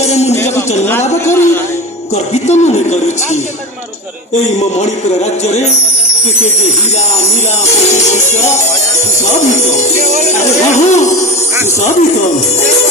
ରାଜ୍ୟରେ ମୁଁ ନିଜକୁ ଜନ୍ମଲାଭ କରି ଗର୍ବିତ ମନେ କରୁଛି। ଏଇ ମୋ ମଣିପୁର ରାଜ୍ୟରେ କେତେ ଯେ ହୀରା ନୀଳା ସୁଶୋଭିତ, ଆରେ ହଁ ସୁଶୋଭିତ।